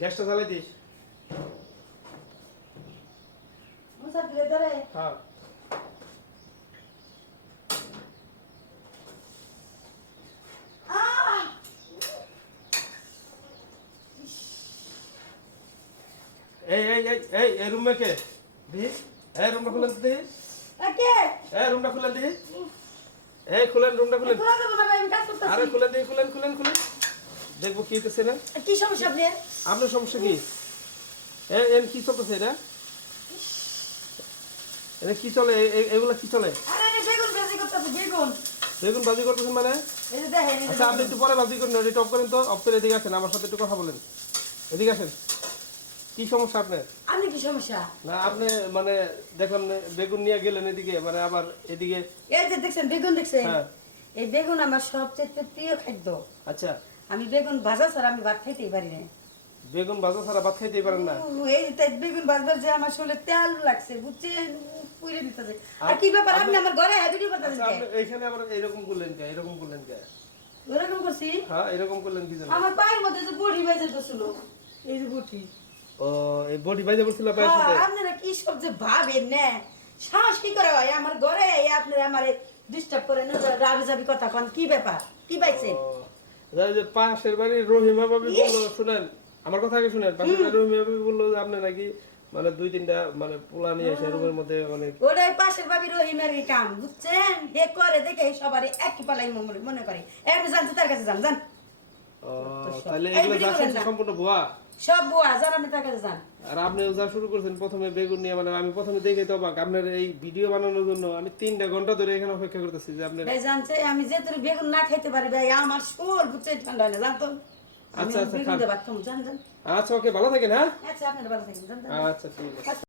গ্যাসটা জ্বালাই দিস। মুসার দিলে ধরে হ্যাঁ এই এই এই এই এই রুমে কে দি এই রুমটা খুলেন দি কে এই রুমটা খুলেন দি এই খুলেন রুমটা খুলেন খোলা দেবো না ভাই, আমি কাজ করতেছি। আরে খুলেন দি খুলেন খুলেন খুলেন দেখবো কি হইতেছে না কি সমস্যা আপনার? আপনার সমস্যা কি এন কি চলতেছে এটা এটা কি চলে এগুলা কি চলে আরে রে, বেগুন ভাজি করতেছি, বেগুন। বেগুন ভাজি করতেছেন মানে এই যে দেখেন, এই যে আচ্ছা আপনি একটু পরে ভাজি করেন এটা অফ করেন তো অফ করে এদিকে আসেন আমার সাথে একটু কথা বলেন এদিকে আসেন কি সমস্যা আপনার আপনি কি সমস্যা? না আপনি মানে দেখলাম না, বেগুন নিয়ে গেলেন এদিকে মানে আবার এদিকে এই যে দেখছেন বেগুন, দেখছেন? হ্যাঁ এই বেগুন আমার সবচেয়ে প্রিয় খাদ্য। আচ্ছা আমি বেগুন ভাজা ছাড়া আমি ভাত খাইতেই পারি না। বেগুন ভাজা ছাড়া ভাত খাইতেই পারেন না এই তাই বেগুন ভাজবার যে আমার শরীরে তেল লাগছে, বুঝছেন? পুড়ে দিতেছে। আর কি ব্যাপার, আপনি আমার ঘরে ভিডিও করতেছেন আচ্ছা, কে? আপনি এইখানে আবার এরকম করলেন কে এরকম করলেন কে ওরকম করছি? হ্যাঁ এরকম করলেন কি জানেন আমার পায়ের মধ্যে যে বড়ি বেজে গেছিল, এই যে বটি। ও এই বডি বাইজে পড়ছিল পায়ের সাথে হ্যাঁ, আপনারা কি সব যে ভাবেন না, সাহস কি করে হয় আমার ঘরে আপনারা আমার ডিস্টার্ব করেন, রাবি যাবি কথা কন, কি ব্যাপার, কি পাইছেন? ও, যাই যে পাশের বাড়ি রহিমা ভাবি বললো শুনেন আমার কথা আগে শুনেন পাশের বাড়ি রহিমা ভাবি বললো যে আপনি নাকি মানে দুই তিনটা মানে পোলা নিয়ে এসে রুমের মধ্যে মানে ওটাই পাশের ভাবি রহিমের কাম, বুঝছেন? হে করে দেখে সবারই একই পালাই মনে করে। আমি জানছি তার কাছে যান যান, ও, তাহলে এই এগুলো ভিডিও যা করেন শুনছি না। সম্পূর্ণ ভুয়া সব বুয়া যান, আপনি তার কাছে যান। আর আপনিও যা শুরু করছেন প্রথমে বেগুন নিয়ে মানে আমি প্রথমে দেখে তো অবাক আপনার এই ভিডিও বানানোর জন্য আমি 3টা ঘন্টা ধরে এখানে অপেক্ষা করতেছি যে আপনি ভাই জানছে আমি যে তোর বেগুন না খাইতে পারি ভাই, আমার শোল বুঝছেন ঠান্ডা হয় না, জানতো? আমি আচ্ছা, আচ্ছা, বেগুন খান। দিয়ে ভাত খাবো, জান জান। আচ্ছা ওকে ভালো থাকেন হ্যাঁ আচ্ছা, আপনার ভালো থাকেন, জান জান। আচ্ছা ঠিক আছে